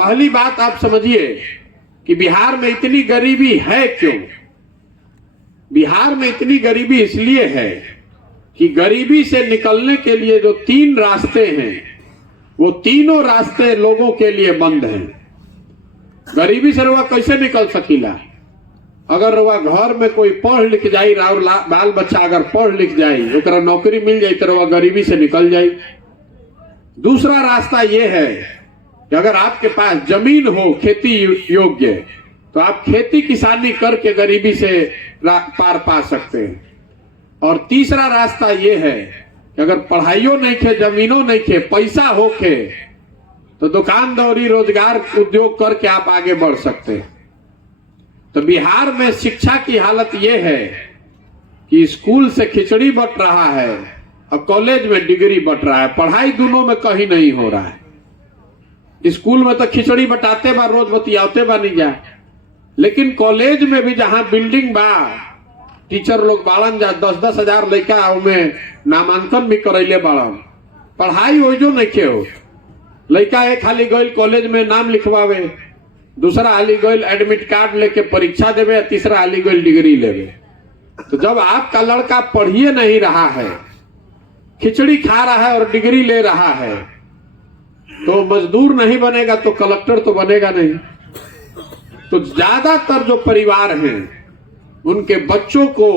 पहली बात आप समझिए कि बिहार में इतनी गरीबी है क्यों। बिहार में इतनी गरीबी इसलिए है कि गरीबी से निकलने के लिए जो 3 रास्ते हैं वो तीनों रास्ते लोगों के लिए बंद हैं। गरीबी से रउआ कैसे निकल सकीला? अगर रउआ घर में कोई पढ़ लिख जाई, और बाल बच्चा अगर पढ़ लिख जाई, ओकरा नौकरी मिल जाई तो रउआ गरीबी से निकल जाई। दूसरा रास्ता ये है कि अगर आपके पास जमीन हो खेती योग्य तो आप खेती किसानी करके गरीबी से पार पा सकते हैं। और तीसरा रास्ता ये है कि अगर पढ़ाइयों नहीं खे, जमीनों नहीं खे, पैसा होके तो दुकानदारी रोजगार उद्योग करके आप आगे बढ़ सकते हैं। तो बिहार में शिक्षा की हालत यह है कि स्कूल से खिचड़ी बट रहा है और कॉलेज में डिग्री बट रहा है। पढ़ाई दोनों में कहीं नहीं हो रहा है। स्कूल में तो खिचड़ी बटाते बा, रोज बतियाते बा नहीं जा, लेकिन कॉलेज में भी जहां बिल्डिंग बा, टीचर लोग बाड़न जा 10-10 हजार लड़का में नामांकन भी करैले बाड़न, पढ़ाई हो जो नहीं हो। लड़का एक हाली गई कॉलेज में नाम लिखवावे, दूसरा हाली गई एडमिट कार्ड लेके परीक्षा देवे, तीसरा हाली गई डिग्री लेवे। तो जब आपका लड़का पढ़िए नहीं रहा है, खिचड़ी खा रहा है और डिग्री ले रहा है, तो मजदूर नहीं बनेगा तो कलेक्टर तो बनेगा नहीं। तो ज्यादातर जो परिवार हैं उनके बच्चों को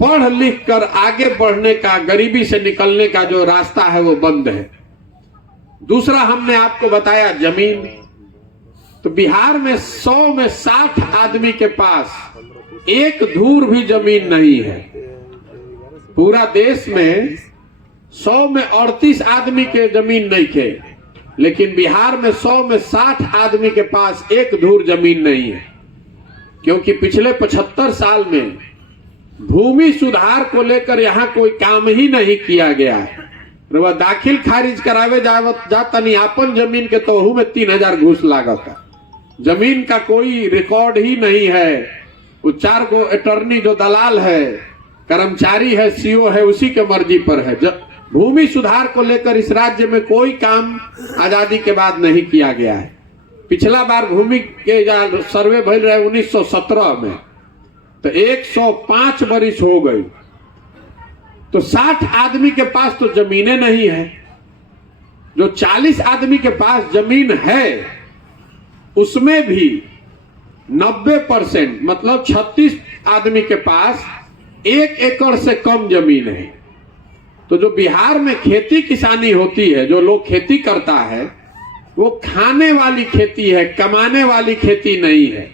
पढ़ लिख कर आगे बढ़ने का, गरीबी से निकलने का जो रास्ता है वो बंद है। दूसरा हमने आपको बताया जमीन। तो बिहार में 100 में 60 आदमी के पास एक धूर भी जमीन नहीं है। पूरा देश में 100 में 38 आदमी के जमीन नहीं थे, लेकिन बिहार में 100 में 60 आदमी के पास एक धूर जमीन नहीं है। क्योंकि पिछले 75 साल में भूमि सुधार को लेकर यहाँ कोई काम ही नहीं किया गया है। वह दाखिल खारिज करावे जातनी आपन जमीन के तो में 3000 घूस लागत। जमीन का कोई रिकॉर्ड ही नहीं है। वो 4 गो अटर्नी जो दलाल है, कर्मचारी है, सीओ है, उसी के मर्जी पर है। भूमि सुधार को लेकर इस राज्य में कोई काम आजादी के बाद नहीं किया गया है। पिछला बार भूमि के सर्वे भइल रहे 1917 में, तो 105 बरिस हो गई। तो 60 आदमी के पास तो जमीनें नहीं है। जो 40 आदमी के पास जमीन है उसमें भी 90% मतलब 36 आदमी के पास 1 एकड़ से कम जमीन है। तो जो बिहार में खेती किसानी होती है, जो लोग खेती करता है, वो खाने वाली खेती है, कमाने वाली खेती नहीं है।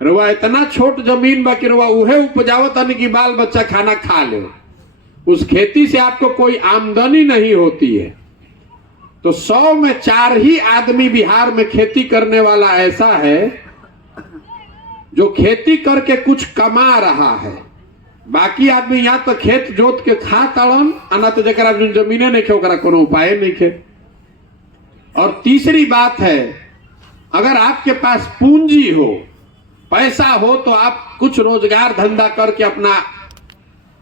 रुआ इतना छोट जमीन बाकी रुआ उहे उपजावत नहीं कि बाल बच्चा खाना खा ले। उस खेती से आपको कोई आमदनी नहीं होती है। तो 100 में 4 ही आदमी बिहार में खेती करने वाला ऐसा है जो खेती करके कुछ कमा रहा है। बाकी आदमी या तो खेत जोत के खा तड़न, ना तो जरा जमीने नहीं खे ओकरा कोनो उपाय नहीं खे। और तीसरी बात है, अगर आपके पास पूंजी हो, पैसा हो, तो आप कुछ रोजगार धंधा करके अपना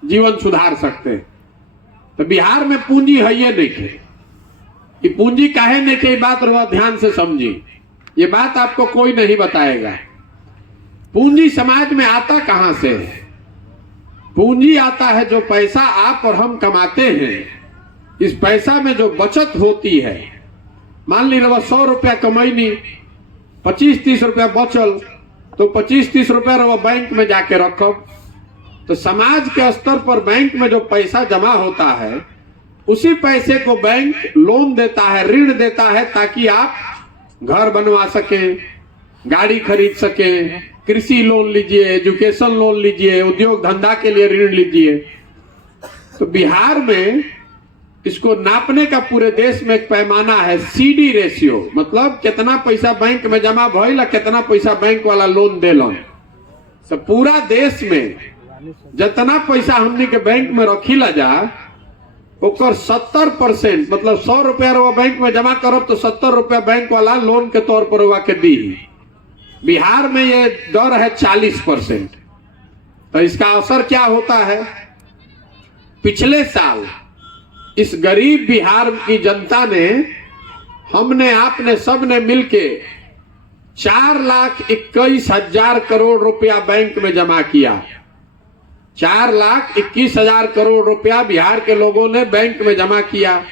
जीवन सुधार सकते हैं। तो बिहार में पूंजी है ये नहीं खे। कि पूंजी काहे नहीं खे, बात रहो ध्यान से समझी। ये बात आपको कोई नहीं बताएगा। पूंजी समाज में आता कहां से है? पूंजी आता है जो पैसा आप और हम कमाते हैं, इस पैसा में जो बचत होती है। मान ली 100 रुपया कमाईनी, 25-30 रुपया बचल, तो 25-30 रुपया रहो बैंक में जाके रखो। तो समाज के स्तर पर बैंक में जो पैसा जमा होता है, उसी पैसे को बैंक लोन देता है, ऋण देता है, ताकि आप घर बनवा सकें, गाड़ी खरीद सकें, कृषि लोन लीजिए, एजुकेशन लोन लीजिए, उद्योग धंधा के लिए ऋण लीजिए। तो बिहार में इसको नापने का पूरे देश में एक पैमाना है, CD रेशियो, मतलब कितना पैसा बैंक में जमा भइल, कितना पैसा बैंक वाला लोन देलन। तो पूरा देश में जितना पैसा हमने के बैंक में रखीला जा, ओकर 70% मतलब 100 रुपया रवा बैंक में जमा करब तो 70 रुपया बैंक वाला लोन के तौर पर रवा के दी। बिहार में ये दर है 40%। तो इसका असर क्या होता है? पिछले साल इस गरीब बिहार की जनता ने हमने आपने सबने मिलके 4,21,000 करोड़ रुपया बैंक में जमा किया। 4,21,000 करोड़ रुपया बिहार के लोगों ने बैंक में जमा किया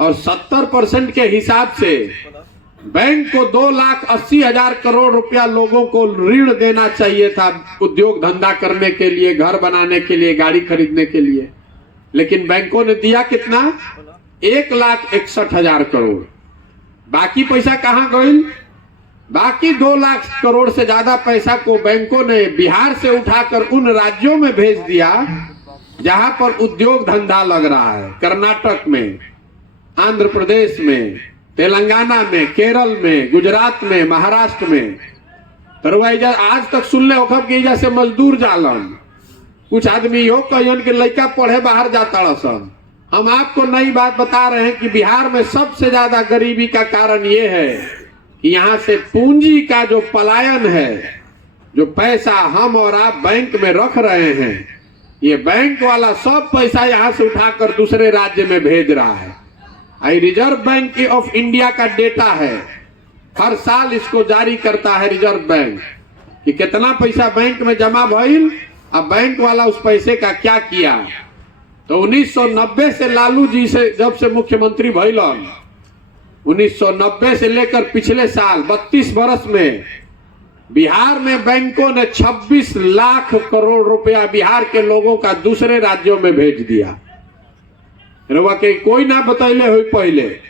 और 70% के हिसाब से बैंक को 2,80,000 करोड़ रुपया लोगों को ऋण देना चाहिए था, उद्योग धंधा करने के लिए, घर बनाने के लिए, गाड़ी खरीदने के लिए। लेकिन बैंकों ने दिया कितना? 1,61,000 करोड़। बाकी पैसा कहां गई? बाकी 2 लाख करोड़ से ज्यादा पैसा को बैंकों ने बिहार से उठाकर उन राज्यों में भेज दिया जहां पर उद्योग धंधा लग रहा है। कर्नाटक में, आंध्र प्रदेश में, तेलंगाना में, केरल में, गुजरात में, महाराष्ट्र में। तो आज तक सुन ले ओखब के इजा से मजदूर जालन। कुछ आदमी यो कहन के लड़का पढ़े बाहर जाता सन। हम आपको नई बात बता रहे हैं कि बिहार में सबसे ज्यादा गरीबी का कारण ये है कि यहाँ से पूंजी का जो पलायन है, जो पैसा हम और आप बैंक में रख रहे हैं, ये बैंक वाला सब पैसा यहाँ से उठाकर दूसरे राज्य में भेज रहा है। रिजर्व बैंक ऑफ इंडिया का डेटा है, हर साल इसको जारी करता है रिजर्व बैंक कि कितना पैसा बैंक में जमा भइल, अब बैंक वाला उस पैसे का क्या किया। तो 1990 से लालू जी से जब से मुख्यमंत्री भइलन, 1990 से लेकर पिछले साल 32 वर्ष में बिहार में बैंकों ने 26 लाख करोड़ रुपया बिहार के लोगों का दूसरे राज्यों में भेज दिया। के कोई ना बतैले हुई पहले।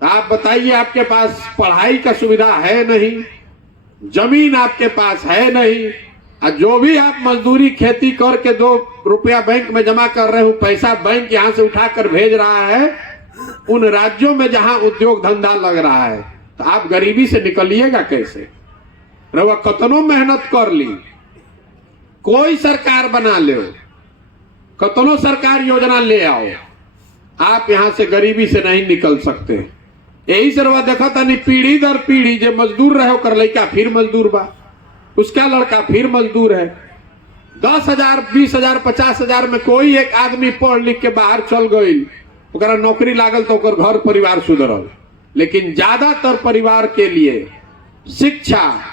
आप बताइए, आपके पास पढ़ाई का सुविधा है नहीं, जमीन आपके पास है नहीं, और जो भी आप मजदूरी खेती करके 2 रुपया बैंक में जमा कर रहे हो, पैसा बैंक यहां से उठाकर भेज रहा है उन राज्यों में जहां उद्योग धंधा लग रहा है। तो आप गरीबी से निकलिएगा कैसे? रवा कतनो मेहनत कर ली, कोई सरकार बना ले, कतनो सरकार योजना ले आओ, आप यहां से गरीबी से नहीं निकल सकते। यही से रवा देखा था नहीं, पीढ़ी दर पीढ़ी जो मजदूर रहे कर लड़का फिर मजदूर बा, उसका लड़का फिर मजदूर है। 10,000, 20,000, 50,000 में कोई एक आदमी पढ़ लिख के बाहर चल गई, ओकरा नौकरी लागल तो ओकर घर परिवार सुधरल। लेकिन ज्यादातर परिवार के लिए शिक्षा,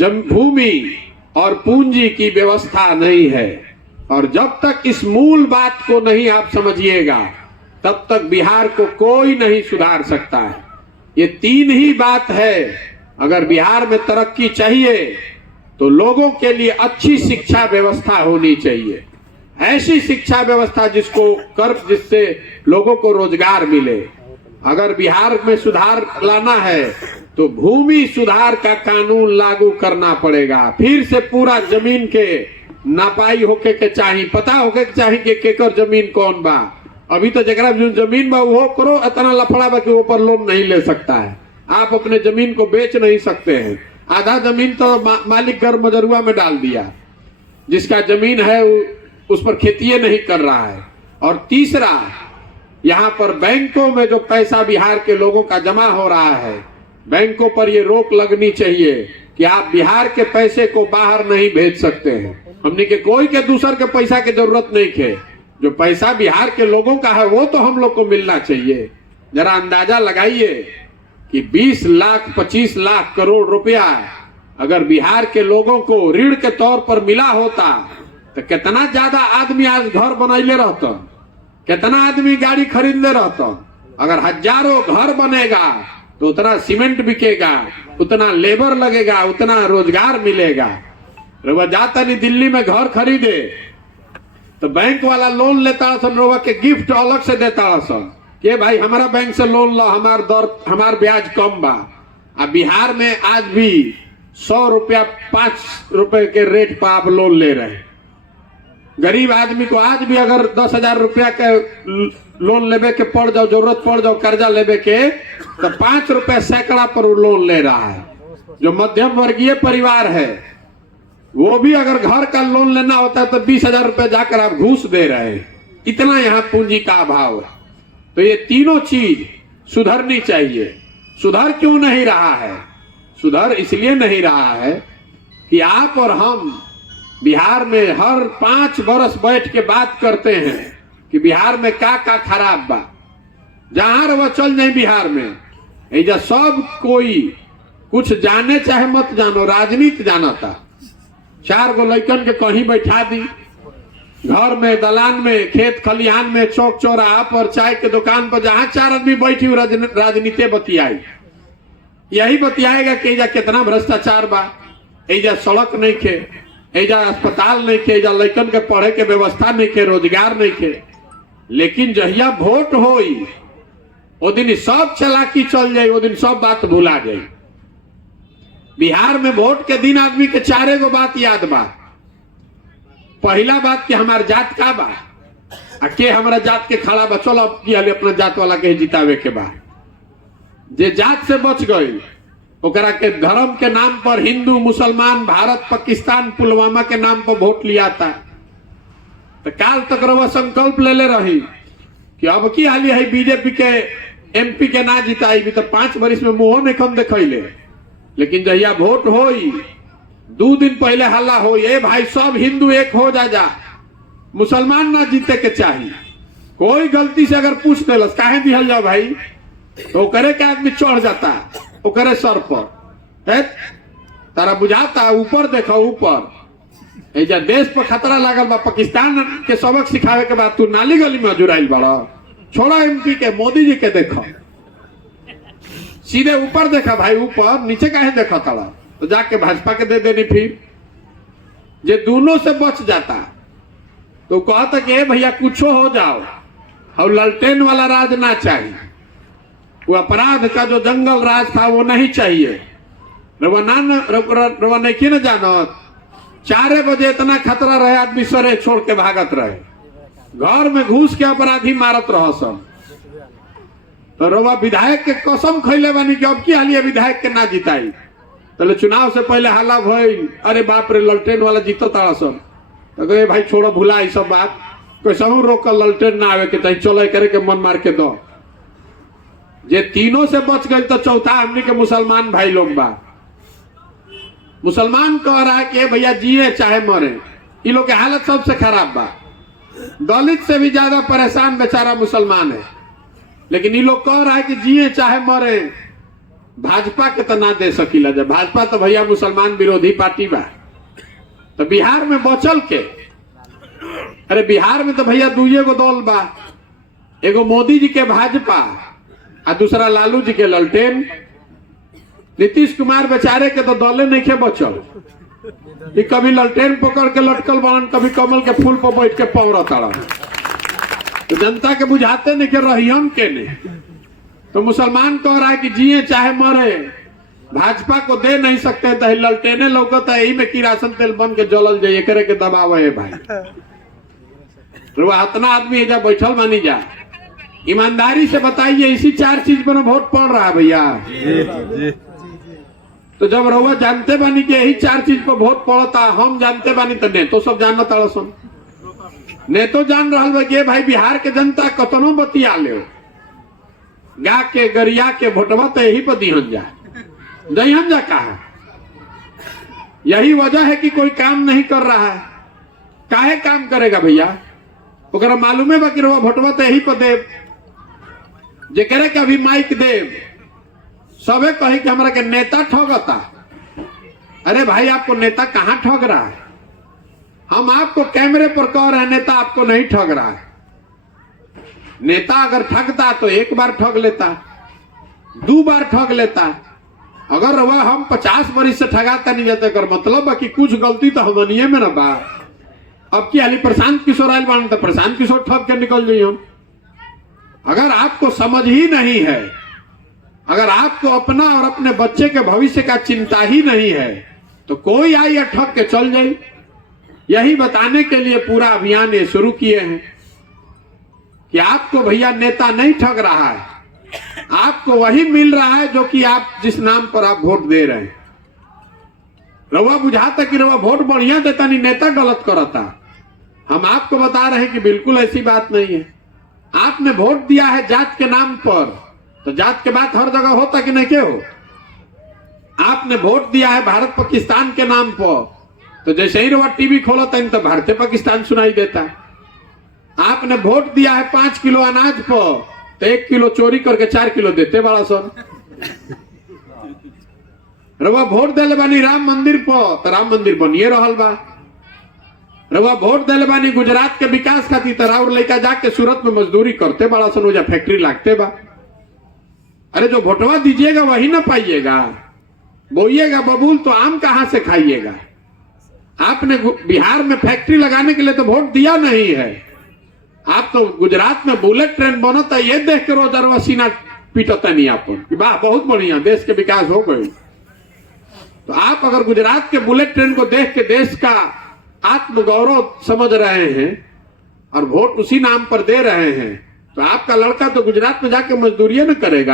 भूमि और पूंजी की व्यवस्था नहीं है। और जब तक इस मूल बात को नहीं आप समझिएगा, तब तक बिहार को कोई नहीं सुधार सकता है। ये 3 ही बात है। अगर बिहार में तरक्की चाहिए तो लोगों के लिए अच्छी शिक्षा व्यवस्था होनी चाहिए, ऐसी शिक्षा व्यवस्था जिससे लोगों को रोजगार मिले। अगर बिहार में सुधार लाना है तो भूमि सुधार का कानून लागू करना पड़ेगा। फिर से पूरा जमीन के नापाई होके के चाहिए, पता होके के चाहिए कि केकर जमीन कौन बा। अभी तो जगह जमीन बा वो करो, इतना लफड़ा बा कि ऊपर लोन नहीं ले सकता है। आप अपने जमीन को बेच नहीं सकते हैं। आधा जमीन तो मालिक घर मजरुआ में डाल दिया, जिसका जमीन है उस पर खेती नहीं कर रहा है। और तीसरा, यहाँ पर बैंकों में जो पैसा बिहार के लोगों का जमा हो रहा है, बैंकों पर ये रोक लगनी चाहिए कि आप बिहार के पैसे को बाहर नहीं भेज सकते हैं। हमने के कोई के दूसर के पैसा की जरूरत नहीं है। जो पैसा बिहार के लोगों का है वो तो हम लोग को मिलना चाहिए। जरा अंदाजा लगाइए कि 20 लाख 25 लाख करोड़ रुपया अगर बिहार के लोगों को ऋण के तौर पर मिला होता तो कितना ज्यादा आदमी आज घर बनैले रहता, कितना आदमी गाड़ी खरीदले रहता। अगर हजारों घर बनेगा तो उतना सीमेंट बिकेगा, उतना लेबर लगेगा, उतना रोजगार मिलेगा। रवा जाता नहीं दिल्ली में घर खरीदे तो बैंक वाला लोन लेता सन, रवा के गिफ्ट अलग से देता सन कि भाई हमारा बैंक से लोन लो, हमार ब्याज कम बा। अब बिहार में आज भी 100 रुपया 5 रुपए के रेट पर आप लोन ले रहे हैं। गरीब आदमी को आज भी अगर 10,000 रुपया के लोन लेवे के पड़ जाओ, जरूरत पड़ जाओ कर्जा लेवे के, तो 5 रुपया सैकड़ा पर लोन ले रहा है। जो मध्यम वर्गीय परिवार है वो भी अगर घर का लोन लेना होता है तो 20,000 रुपया जाकर आप घूस दे रहे हैं। इतना यहाँ पूंजी का अभाव है। तो ये तीनों चीज सुधरनी चाहिए। सुधर क्यों नहीं रहा है? सुधर इसलिए नहीं रहा है कि आप और हम बिहार में हर 5 वर्ष बैठ के बात करते हैं कि बिहार में क्या खराब बा। जहां रवा चल जाए बिहार में, ऐजा सब कोई कुछ जाने चाहे मत जानो, राजनीति जाना था। 4 गो लड़कन के कहीं बैठा दी, घर में, दलान में, खेत खलिहान में, चौक चौराहा पर, चाय के दुकान पर, जहां 4 आदमी बैठी राजनीति बतियाई। यही बतियाएगा कि एजा कितना भ्रष्टाचार बा, एजा सड़क नहीं खे, एजा अस्पताल नहीं खे, एजा लड़कन के पढ़े के व्यवस्था नहीं खे, रोजगार नहीं खे। लेकिन जहिया वोट होई वो दिन सब चलाकी चल जाये, वो दिन सब बात भुला जाये। बिहार में वोट के दिन आदमी के 4 गो बात याद बा। पहला बात कि हमार जात का बा, आ के हमारा जात के खड़ा बा, चलो अपना जात वाला के जितावे के बा। जे जात से बच गई ओकरा के धर्म के नाम पर हिंदू मुसलमान, भारत पाकिस्तान, पुलवामा के नाम पर वोट लिया था। तो काल तक रवा संकल्प ले ले रही कि अब की हाली है बीजेपी के एमपी के ना जिताई भी, तो 5 वर्ष में मुंह नहीं कम देखले। लेकिन जहिया वोट होई 2 दिन पहले हल्ला हो, ए भाई सब हिंदू एक हो जा, मुसलमान ना जीते के चाहिए। कोई गलती से अगर पूछ दिलस काहे दिहल जाओ भाई, तो करे के आदमी चढ़ जाता ओकरे सर पर। है तारा बुझाता, ऊपर देखो ऊपर, एजा देश पर खतरा लागल बा, पाकिस्तान के सबक सिखावे के बाद तू नाली गली में जुड़ाइल बड़ा। छोड़ा एमपी के, मोदी जी के देखो, सीधे ऊपर देखा भाई, ऊपर नीचे काहे देखा तारा। तो जाके भाजपा के दे देनी। फिर जे दोनों से बच जाता तो कहता कि भैया कुछो हो जाओ, और ललटेन वाला राज ना चाहिए, वो अपराध का जो जंगल राज था वो नहीं चाहिए। रवा नहीं न जानत, 4 बजे इतना खतरा रहे, आदमी सरे छोड़ के भागत रहे, घर में घुस के अपराधी मारत रह सब। तो रवा विधायक के कसम खैले बानी कि अब की हालिया विधायक के ना जिताई। तो चुनाव से पहले हल्ला भइल, अरे बाप रे ललटेन वाला जीतो तारा सब। तो कहे भाई छोड़ो भुला ई सब बात, कोई समूह रोक ललटेन ना आवे के चाहिए, चलो करे के मन मार के दो। जे तीनों से बच गए तो चौथा हमने के मुसलमान भाई लोग बा। मुसलमान कह रहा है कि भैया जिए चाहे मरे, इन लोग की हालत सबसे खराब बा। दलित से भी ज्यादा परेशान बेचारा मुसलमान है, लेकिन ये लोग कह रहा है कि जिए चाहे मरे। भाजपा के तो ना दे सकीला, जब भाजपा तो भैया मुसलमान विरोधी पार्टी बा। तो बिहार में बचल के, अरे बिहार में तो भैया 2 गो दल बा, एगो मोदी जी के भाजपा आ दूसरा लालू जी के ललटेन। नीतीश कुमार बेचारे के तो दले नहीं के बचल, कि कभी ललटेन पकड़ के लटकल बनन, कभी कमल के फूल पर बैठ के पौड़ा तड़ा। तो जनता के बुझाते नहीं के रहियन के ने। तो मुसलमान कह रहा है कि जिए चाहे मरे, भाजपा को दे नहीं सकते, तो ललटेने लौकता है, यही में किरासन तेल बन के जलल जाइए, करे के दबाव है भाई। तो इतना आदमी एजा बैठल मानी जा, ईमानदारी से बताइए इसी 4 चीज पर वोट पड़ रहा है भैया। तो जब रउआ जानते बानी कि यही 4 चीज पर वोट पड़ता, हम जानते बानी, तो नेतो सब जानना ताड़ा सुन। नेतो जान रहा बा कि भाई बिहार के जनता कतनो बतिया ले, गा के गरिया के वोटवा तो यही पर दिहन जा कहा। यही वजह है कि कोई काम नहीं कर रहा है। काहे काम करेगा भैया, ओकरा मालूम है बा कि रउआ वोटवा तो यही पर देव, जे करे के अभी माइक देव, सबे कही कि हमारा के नेता ठगता। अरे भाई आपको नेता कहां ठग रहा है? हम आपको कैमरे पर कह रहे हैं नेता आपको नहीं ठग रहा है। नेता अगर ठगता तो 1 बार ठग लेता, 2 बार ठग लेता। अगर वह हम 50 वर्ष से ठगाता नहीं जाते, कर मतलब कि कुछ गलती तो हमनिए में ना बा। अब की हाली प्रशांत किशोर आयल बान, तो प्रशांत किशोर ठग के निकल जाइए हम। अगर आपको समझ ही नहीं है, अगर आपको अपना और अपने बच्चे के भविष्य का चिंता ही नहीं है, तो कोई आई ठग के चल जाए। यही बताने के लिए पूरा अभियान ये शुरू किए हैं कि आपको भैया नेता नहीं ठग रहा है, आपको वही मिल रहा है जो कि आप जिस नाम पर आप वोट दे रहे हैं। रउआ बुझाता कि रउआ वोट बढ़िया देता नहीं, नेता गलत करता। हम आपको बता रहे हैं कि बिल्कुल ऐसी बात नहीं है। आपने वोट दिया है जात के नाम पर, तो जात के बात हर जगह होता कि नहीं के हो। आपने वोट दिया है भारत पाकिस्तान के नाम पर, तो जैसे ही रउआ टीवी खोलता है तो भारतीय पाकिस्तान सुनाई देता। आपने वोट दिया है 5 किलो अनाज पर, तो 1 किलो चोरी करके 4 किलो देते बड़ा सन। रवा वोट दिले बानी राम मंदिर पर तो राम मंदिर बनिए रहल बा। रवा वोट दिले बानी गुजरात के विकास खातिर तो राउर लड़का जाके सूरत में मजदूरी करते बड़ा सन, वजह फैक्ट्री लागते बा। अरे जो वोटवा दीजिएगा वही ना पाइएगा, बोइएगा बबूल तो आम कहां से खाइएगा। आपने बिहार में फैक्ट्री लगाने के लिए तो वोट दिया नहीं है, आप तो गुजरात में बुलेट ट्रेन बनता ये देख के रोज अरवा सीना पीटता नहीं आपको कि वाह बहुत बढ़िया देश के विकास हो गए। तो आप अगर गुजरात के बुलेट ट्रेन को देख के देश का आत्मगौरव समझ रहे हैं और वोट उसी नाम पर दे रहे हैं, तो आपका लड़का तो गुजरात में जाके मजदूरी न करेगा।